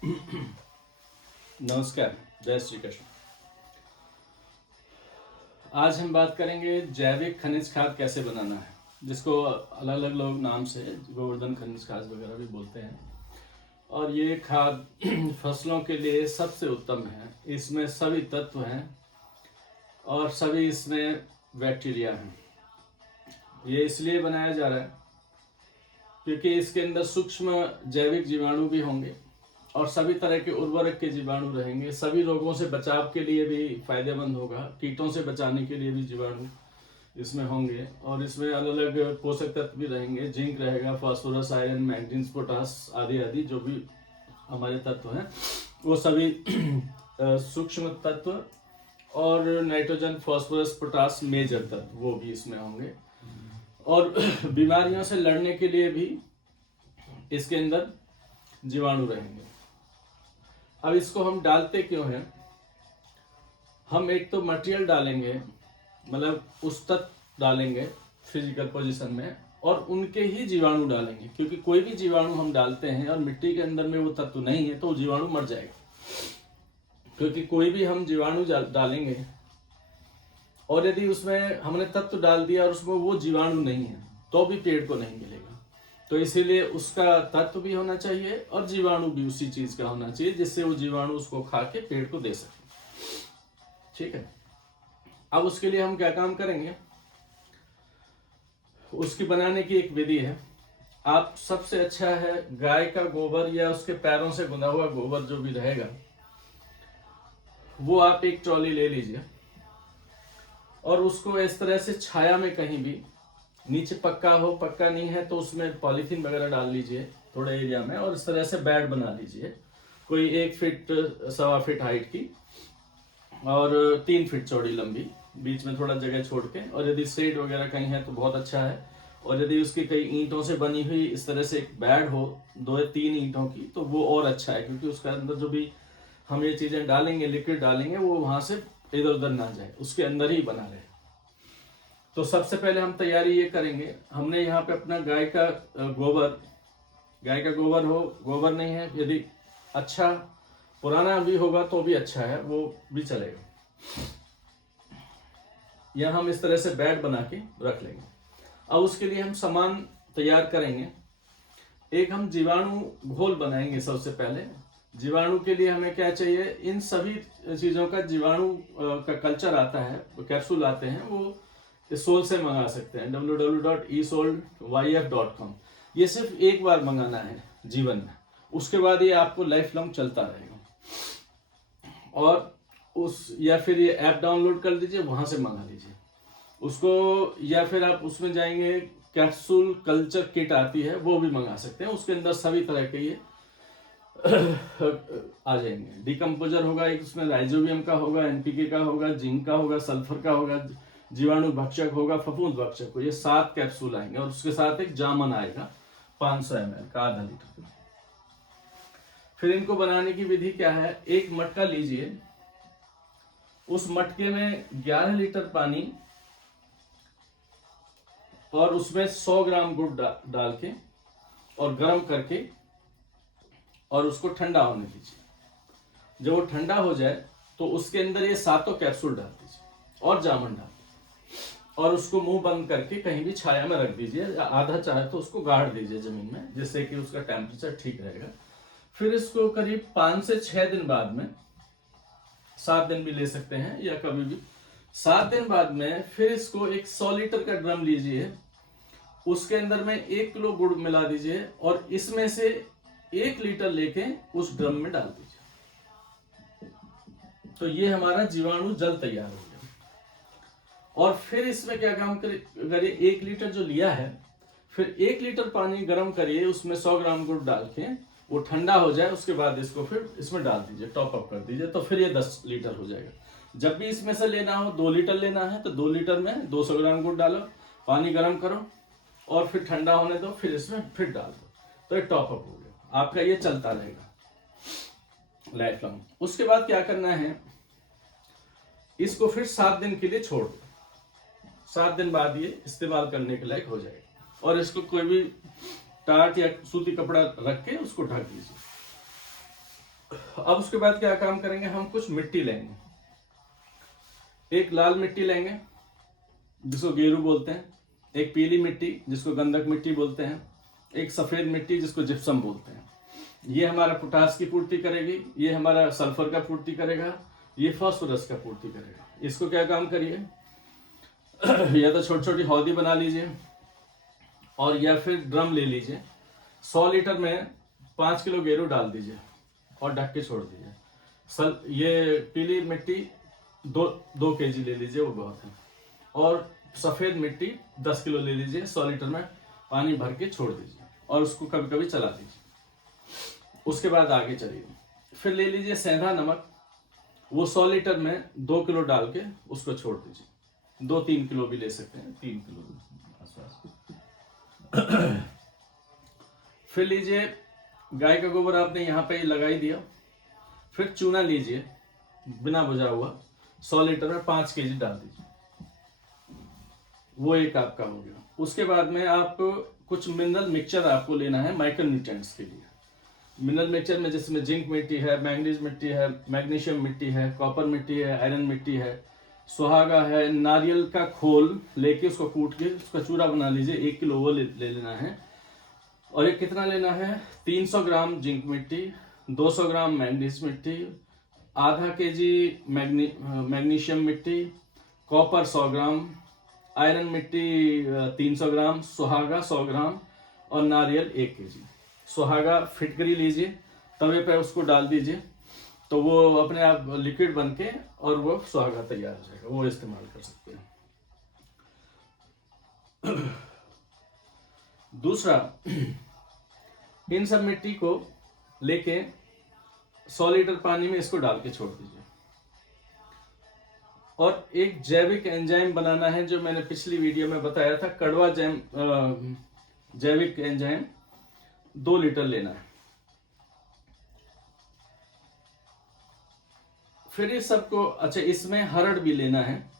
नमस्कार, जय श्री कृष्ण। आज हम बात करेंगे जैविक खनिज खाद कैसे बनाना है, जिसको अलग अलग लोग नाम से गोवर्धन खनिज खाद वगैरह भी बोलते हैं। और ये खाद फसलों के लिए सबसे उत्तम है। इसमें सभी तत्व हैं और सभी इसमें बैक्टीरिया हैं। ये इसलिए बनाया जा रहा है क्योंकि इसके अंदर सूक्ष्म जैविक जीवाणु भी होंगे और सभी तरह के उर्वरक के जीवाणु रहेंगे। सभी रोगों से बचाव के लिए भी फायदेमंद होगा, कीटों से बचाने के लिए भी जीवाणु इसमें होंगे। और इसमें अलग अलग पोषक तत्व भी रहेंगे, जिंक रहेगा, फास्फोरस, आयरन, मैग्नीज, पोटास आदि आदि जो भी हमारे तत्व हैं वो सभी सूक्ष्म तत्व और नाइट्रोजन, फास्फोरस, पोटास मेजर तत्व वो भी इसमें होंगे। और बीमारियों से लड़ने के लिए भी इसके अंदर जीवाणु रहेंगे। अब इसको हम डालते क्यों हैं? हम एक तो मटेरियल डालेंगे, मतलब उस तत्व डालेंगे फिजिकल पोजीशन में, और उनके ही जीवाणु डालेंगे। क्योंकि कोई भी जीवाणु हम डालते हैं और मिट्टी के अंदर में वो तत्व नहीं है तो वो जीवाणु मर जाएगा। क्योंकि कोई भी हम जीवाणु डालेंगे और यदि उसमें हमने तत्व डाल दिया और उसमें वो जीवाणु नहीं है तो भी पेड़ को नहीं मिलेगा। तो इसीलिए उसका तत्व भी होना चाहिए और जीवाणु भी उसी चीज का होना चाहिए जिससे वो जीवाणु उसको खा के पेड़ को दे सके। ठीक है, अब उसके लिए हम क्या काम करेंगे, उसकी बनाने की एक विधि है। आप सबसे अच्छा है गाय का गोबर या उसके पैरों से गुना हुआ गोबर जो भी रहेगा वो आप एक ट्रॉली ले लीजिए और उसको इस तरह से छाया में कहीं भी, नीचे पक्का हो, पक्का नहीं है तो उसमें पॉलीथीन वगैरह डाल लीजिए थोड़े एरिया में, और इस तरह से बेड बना लीजिए कोई 1 फीट 1.25 फीट हाइट की और 3 फीट चौड़ी लंबी, बीच में थोड़ा जगह छोड़ के। और यदि शेड वगैरह कहीं है तो बहुत अच्छा है। और यदि उसकी कई ईंटों से बनी हुई इस तरह से एक बेड हो 2 या 3 ईंटों की तो वो और अच्छा है, क्योंकि उसके अंदर जो भी हम ये चीजें डालेंगे, लिक्विड डालेंगे, वो वहां से इधर उधर ना जाए, उसके अंदर ही बना रहे। तो सबसे पहले हम तैयारी ये करेंगे, हमने यहाँ पे अपना गाय का गोबर हो, गोबर नहीं है यदि अच्छा पुराना भी होगा तो भी अच्छा है, वो भी चलेगा। यह हम इस तरह से बेड बना के रख लेंगे। अब उसके लिए हम सामान तैयार करेंगे। एक हम जीवाणु घोल बनाएंगे। सबसे पहले जीवाणु के लिए हमें क्या चाहिए, इन सभी चीजों का जीवाणु का कल्चर आता है, कैप्सूल आते हैं, वो सोल से मंगा सकते हैं, www.esolyf.com। ये सिर्फ एक बार मंगाना है जीवन में, उसके बाद ये आपको लाइफ लॉन्ग चलता रहेगा। और या फिर ये ऐप डाउनलोड कर लीजिए, वहां से मंगा लीजिए उसको, या फिर आप उसमें जाएंगे कैप्सूल कल्चर किट आती है वो भी मंगा सकते हैं। उसके अंदर सभी तरह के ये आ जाएंगे। डिकम्पोजर होगा एक, उसमें राइजोबियम का होगा, एनपीके का होगा, जिंक का होगा, सल्फर का होगा, जीवाणु भक्षक होगा, फफूंद भक्षक हो, ये 7 कैप्सूल आएंगे। और उसके साथ एक जामन आएगा 500 ml का, आधा लीटर। फिर इनको बनाने की विधि क्या है, एक मटका लीजिए, उस मटके में 11 लीटर पानी और उसमें 100 ग्राम गुड़ डाल के और गर्म करके और उसको ठंडा होने दीजिए। जब वो ठंडा हो जाए तो उसके अंदर ये 7 कैप्सूल डाल दीजिए और जामुन डाल दीजिए और उसको मुंह बंद करके कहीं भी छाया में रख दीजिए। आधा चाहे तो उसको गाड़ दीजिए जमीन में, जिससे कि उसका टेम्परेचर ठीक रहेगा। फिर इसको करीब 5 से 6 दिन बाद में, 7 दिन भी ले सकते हैं या कभी भी, 7 दिन बाद में फिर इसको एक 100 लीटर का ड्रम लीजिए, उसके अंदर में 1 किलो गुड़ मिला दीजिए और इसमें से 1 लीटर लेके उस ड्रम में डाल दीजिए। तो ये हमारा जीवाणु जल तैयार हो गया। और फिर इसमें क्या काम करिए, 1 लीटर जो लिया है, फिर 1 लीटर पानी गर्म करिए, उसमें 100 ग्राम गुड़ डाल के वो ठंडा हो जाए, उसके बाद इसको फिर इसमें डाल दीजिए, टॉप अप कर दीजिए, तो फिर ये 10 लीटर हो जाएगा। जब भी इसमें से लेना हो, 2 लीटर लेना है तो 2 लीटर में 200 ग्राम गुड़ डालो, पानी गर्म करो और फिर ठंडा होने दो, फिर इसमें फिर डाल दो, तो ये टॉप अप हो गया आपका। ये चलता रहेगा लाइफ लॉन्ग। उसके बाद क्या करना है, इसको फिर 7 दिन के लिए छोड़ दो। 7 दिन बाद ये इस्तेमाल करने के लायक हो जाएगा। और इसको कोई भी टाट या सूती कपड़ा रख के उसको ढक दीजिए। अब उसके बाद क्या काम करेंगे, हम कुछ मिट्टी लेंगे। एक लाल मिट्टी लेंगे जिसको गेरू बोलते हैं, एक पीली मिट्टी जिसको गंधक मिट्टी बोलते हैं, एक सफेद मिट्टी जिसको जिप्सम बोलते हैं। ये हमारा पोटास की पूर्ति करेगी, ये हमारा सल्फर का पूर्ति करेगा, ये फास्फोरस का पूर्ति करेगा। इसको क्या काम करिए, या तो छोटी छोटी हौदी बना लीजिए और या फिर ड्रम ले लीजिए, 100 लीटर में 5 किलो गेरू डाल दीजिए और ढक के छोड़ दीजिए। ये पीली मिट्टी 2 kg ले लीजिए, वो बहुत है। और सफेद मिट्टी 10 किलो ले लीजिए, 100 लीटर में पानी भर के छोड़ दीजिए और उसको कभी कभी चला दीजिए। उसके बाद आगे चलिए, फिर ले लीजिए सेंधा नमक, वो 100 लीटर में 2 किलो डाल के उसको छोड़ दीजिए, 2-3 किलो भी ले सकते हैं, 3 किलो आसपास। फिर लीजिए गाय का गोबर, आपने यहाँ पे लगा ही दिया। फिर चूना लीजिए बिना बुझा हुआ, 100 लीटर में 5 kg डाल दीजिए, वो एक आपका हो गया। उसके बाद में आपको कुछ मिनरल मिक्सचर आपको लेना है माइक्रो न्यूट्रिएंट्स के लिए। मिनरल मिक्सचर में जिसमें जिंक मिट्टी है, मैंगनीज मिट्टी है, मैग्नीशियम मिट्टी है, कॉपर मिट्टी है, आयरन मिट्टी है, सुहागा है, नारियल का खोल लेके उसको कूट के उसका चूरा बना लीजिए, 1 किलो वो ले लेना है। और ये कितना लेना है, 300 ग्राम जिंक मिट्टी, 200 ग्राम मैंगनीज मिट्टी, आधा kg मैग्नीशियम मिट्टी, कॉपर 100 ग्राम, आयरन मिट्टी 300 ग्राम, सुहागा 100 ग्राम और नारियल 1 kg। सुहागा फिटकरी लीजिए, तवे पे उसको डाल दीजिए, तो वो अपने आप लिक्विड बन के और वो सुहागा तैयार हो जाएगा, वो इस्तेमाल कर सकते हैं। दूसरा, इन सब मिट्टी को लेके 100 लीटर पानी में इसको डाल के छोड़ दीजिए। और एक जैविक एंजाइम बनाना है, जो मैंने पिछली वीडियो में बताया था, कड़वा जैविक एंजाइम 2 लीटर लेना है। फिर इस सबको, अच्छा इसमें हरड़ भी लेना है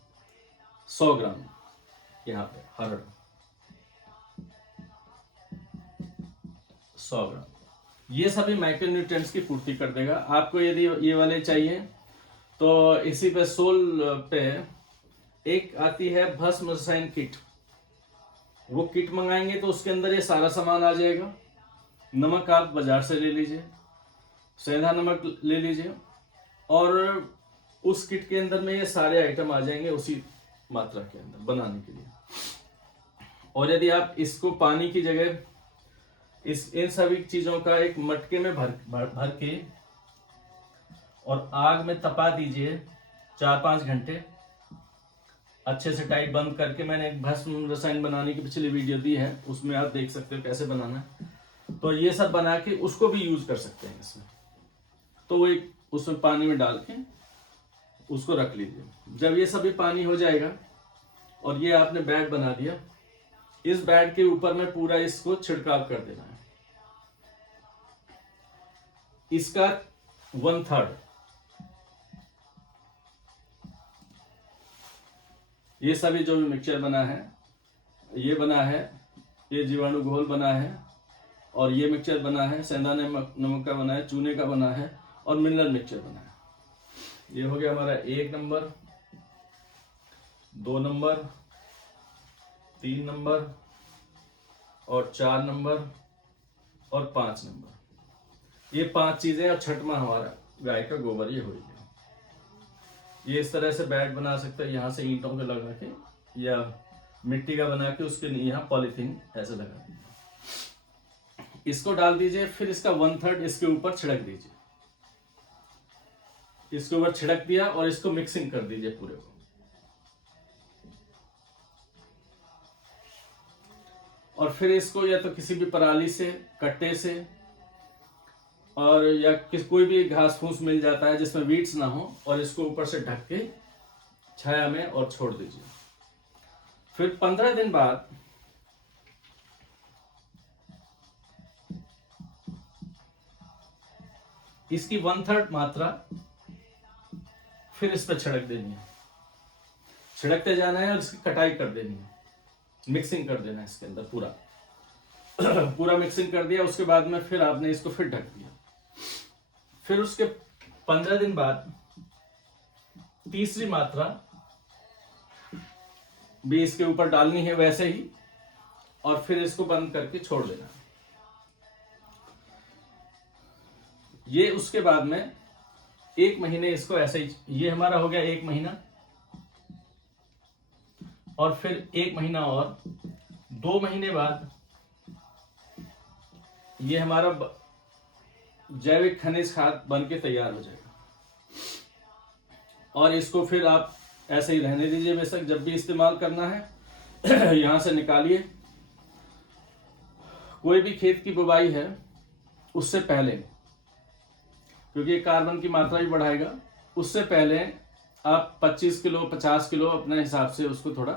100 ग्राम, यहाँ पे हरड़ 100 ग्राम। ये सभी माइक्रोन्यूट्रिएंट्स की पूर्ति कर देगा। आपको यदि ये वाले चाहिए तो इसी पे सोल पे एक आती है भस्म रसायन किट, वो किट मंगाएंगे तो उसके अंदर ये सारा सामान आ जाएगा। नमक आप बाजार से ले लीजिए, सेंधा नमक ले लीजिए, और उस किट के अंदर में ये सारे आइटम आ जाएंगे उसी मात्रा के अंदर बनाने के लिए। और यदि आप इसको पानी की जगह इन सभी चीजों का एक मटके में भर के और आग में तपा दीजिए 4-5 घंटे, अच्छे से टाइट बंद करके। मैंने एक भस्म रसायन बनाने की पिछली वीडियो दी है, उसमें आप देख सकते हो कैसे बनाना है। तो ये सब बना के उसको भी यूज कर सकते हैं इसमें। तो वो एक उसमें पानी में डाल के उसको रख लीजिए। जब ये सभी पानी हो जाएगा और ये आपने बैड बना दिया, इस बैड के ऊपर में पूरा इसको छिड़काव कर देना है। इसका 1/3 ये सभी जो भी मिक्सचर बना है, ये बना है, ये जीवाणु घोल बना है, और ये मिक्सचर बना है, सेंधा नमक का बना है, चूने का बना है, और मिनरल मिक्सचर बना है। ये हो गया हमारा 1 नंबर, 2 नंबर, 3 नंबर और 4 नंबर और 5 नंबर। ये 5 चीजें, और छठवां हमारा गाय का गोबर ये हो गया। ये इस तरह से बैट बना सकते हैं, यहाँ से ईंटों पे लगा के या मिट्टी का बना के उसके यहाँ पॉलीथीन ऐसे लगा दीजिए, इसको डाल दीजिए। फिर इसका 1/3 इसके ऊपर छिड़क दीजिए, इसके ऊपर छिड़क दिया और इसको मिक्सिंग कर दीजिए पूरे को। और फिर इसको या तो किसी भी पराली से, कट्टे से, और या कोई भी घास फूस मिल जाता है जिसमें वीड्स ना हो, और इसको ऊपर से ढक के छाया में और छोड़ दीजिए। फिर 15 दिन बाद इसकी 1/3 मात्रा फिर इस पर छिड़क देनी है, छिड़कते जाना है और इसकी कटाई कर देनी है, मिक्सिंग कर देना है इसके अंदर पूरा पूरा मिक्सिंग कर दिया। उसके बाद में फिर आपने इसको फिर ढक दिया। फिर उसके 15 दिन बाद तीसरी मात्रा भी इसके ऊपर डालनी है वैसे ही, और फिर इसको बंद करके छोड़ देना। ये उसके बाद में 1 महीने इसको ऐसे ही, ये हमारा हो गया 1 महीना, और फिर 1 महीना और 2 महीने बाद ये हमारा जैविक खनिज खाद बन के तैयार हो जाएगा। और इसको फिर आप ऐसे ही रहने दीजिए, बेशक जब भी इस्तेमाल करना है यहां से निकालिए। कोई भी खेत की बुवाई है उससे पहले, क्योंकि कार्बन की मात्रा भी बढ़ाएगा, उससे पहले आप 25 किलो 50 किलो अपने हिसाब से उसको थोड़ा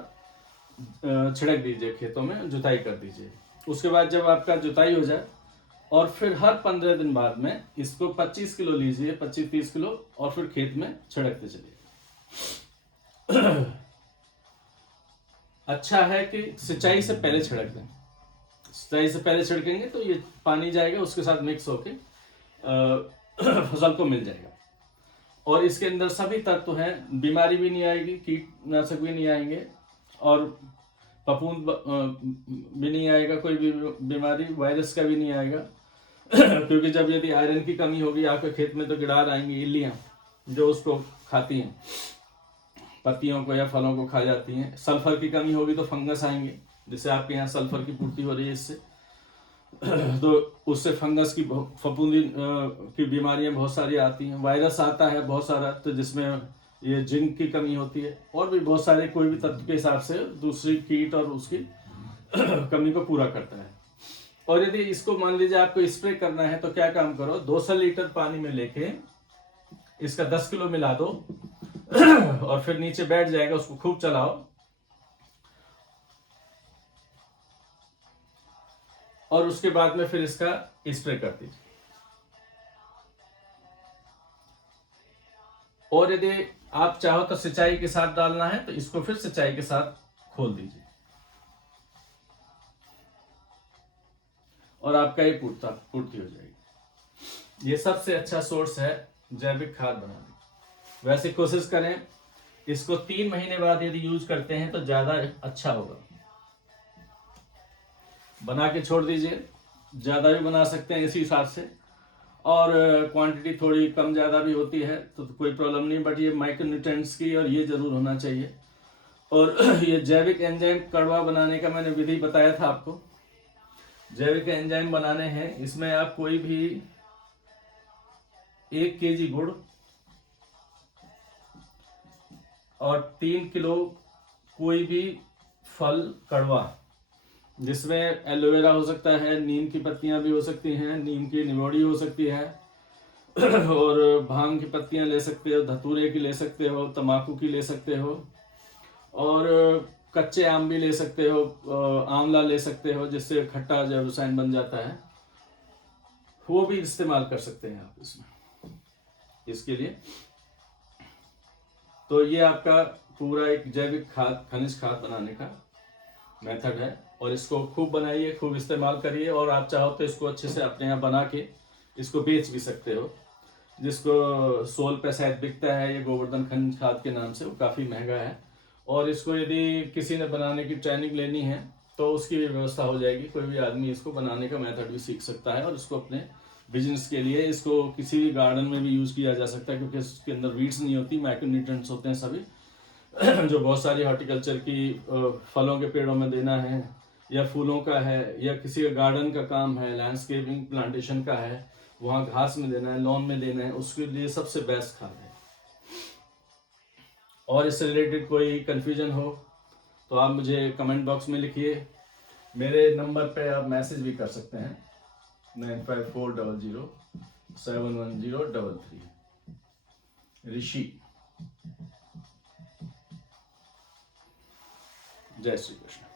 छिड़क दीजिए, खेतों में जुताई कर दीजिए। उसके बाद जब आपका जुताई हो जाए, और फिर हर 15 दिन बाद में इसको 25 किलो लीजिए, 25-30 किलो, और फिर खेत में छिड़कते चलिए। अच्छा है कि सिंचाई से पहले छिड़क दें। सिंचाई से पहले छिड़केंगे तो ये पानी जाएगा, उसके साथ मिक्स होके फसल को मिल जाएगा। और इसके अंदर सभी तत्व हैं, बीमारी भी नहीं आएगी, कीटनाशक भी नहीं आएंगे, और फफूंद भी नहीं आएगा, कोई भी बीमारी, वायरस का भी नहीं आएगा। क्योंकि जब यदि आयरन की कमी होगी आपके खेत में तो गिडार आएंगी, इल्लियां, जो उसको खाती हैं, पत्तियों को या फलों को खा जाती हैं। सल्फर की कमी होगी तो फंगस आएंगे, जिससे आपके यहाँ सल्फर की पूर्ति हो रही है इससे, तो उससे फंगस की फफूंदी की बीमारियां बहुत सारी आती हैं। वायरस आता है बहुत सारा, तो जिसमें ये जिंक की कमी होती है, और भी बहुत सारे कोई भी तत्व के हिसाब से दूसरी कीट और उसकी कमी को पूरा करता है। और यदि इसको मान लीजिए आपको स्प्रे करना है तो क्या काम करो, 200 लीटर पानी में लेके इसका 10 किलो मिला दो और फिर नीचे बैठ जाएगा, उसको खूब चलाओ, और उसके बाद में फिर इसका स्प्रे कर दीजिए। और यदि आप चाहो तो सिंचाई के साथ डालना है तो इसको फिर सिंचाई के साथ खोल दीजिए, और आपका ये पूर्ति हो जाएगी। ये सबसे अच्छा सोर्स है जैविक खाद बनाने की। वैसे कोशिश करें इसको 3 महीने बाद यदि यूज करते हैं तो ज्यादा अच्छा होगा। बना के छोड़ दीजिए, ज्यादा भी बना सकते हैं इसी हिसाब से, और क्वांटिटी थोड़ी कम ज्यादा भी होती है तो कोई प्रॉब्लम नहीं, बट ये माइक्रोन्यूट्रिएंट्स की और ये जरूर होना चाहिए। और ये जैविक एंजाइम कड़वा बनाने का मैंने विधि बताया था आपको। जैविक एंजाइम बनाने हैं, इसमें आप कोई भी 1 केजी गुड़ और 3 किलो कोई भी फल कड़वा, जिसमें एलोवेरा हो सकता है, नीम की पत्तियां भी हो सकती हैं, नीम की निमोड़ी हो सकती है, और भांग की पत्तियां ले सकते हो, धतूरे की ले सकते हो, तम्बाकू की ले सकते हो, और कच्चे आम भी ले सकते हो, आंवला ले सकते हो, जिससे खट्टा जो रसायन बन जाता है, वो भी इस्तेमाल कर सकते हैं आप इसमें, इसके लिए। तो ये आपका पूरा एक जैविक खाद, खनिज खाद बनाने का मेथड है, और इसको खूब बनाइए, खूब इस्तेमाल करिए। और आप चाहो तो इसको अच्छे से अपने यहाँ बना के इसको बेच भी सकते हो, जिसको सोल पे शायद बिकता है ये गोवर्धन खनिज खाद के नाम से, वो काफ़ी महंगा है। और इसको यदि किसी ने बनाने की ट्रेनिंग लेनी है तो उसकी भी व्यवस्था हो जाएगी, कोई भी आदमी इसको बनाने का मेथड भी सीख सकता है, और इसको अपने बिजनेस के लिए, इसको किसी भी गार्डन में भी यूज़ किया जा सकता है, क्योंकि इसके अंदर वीड्स नहीं होती, माइक्रोन्यूट्रिएंट्स होते हैं सभी जो बहुत सारी हॉर्टिकल्चर की फलों के पेड़ों में देना है, या फूलों का है, या किसी का गार्डन का काम है, लैंडस्केपिंग प्लांटेशन का है, वहाँ घास में देना है, लॉन में देना है, उसके लिए सबसे बेस्ट खाद है। और इससे रिलेटेड कोई कन्फ्यूजन हो तो आप मुझे कमेंट बॉक्स में लिखिए। मेरे नंबर पे आप मैसेज भी कर सकते हैं, 9540071033। ऋषि। जय श्री कृष्ण।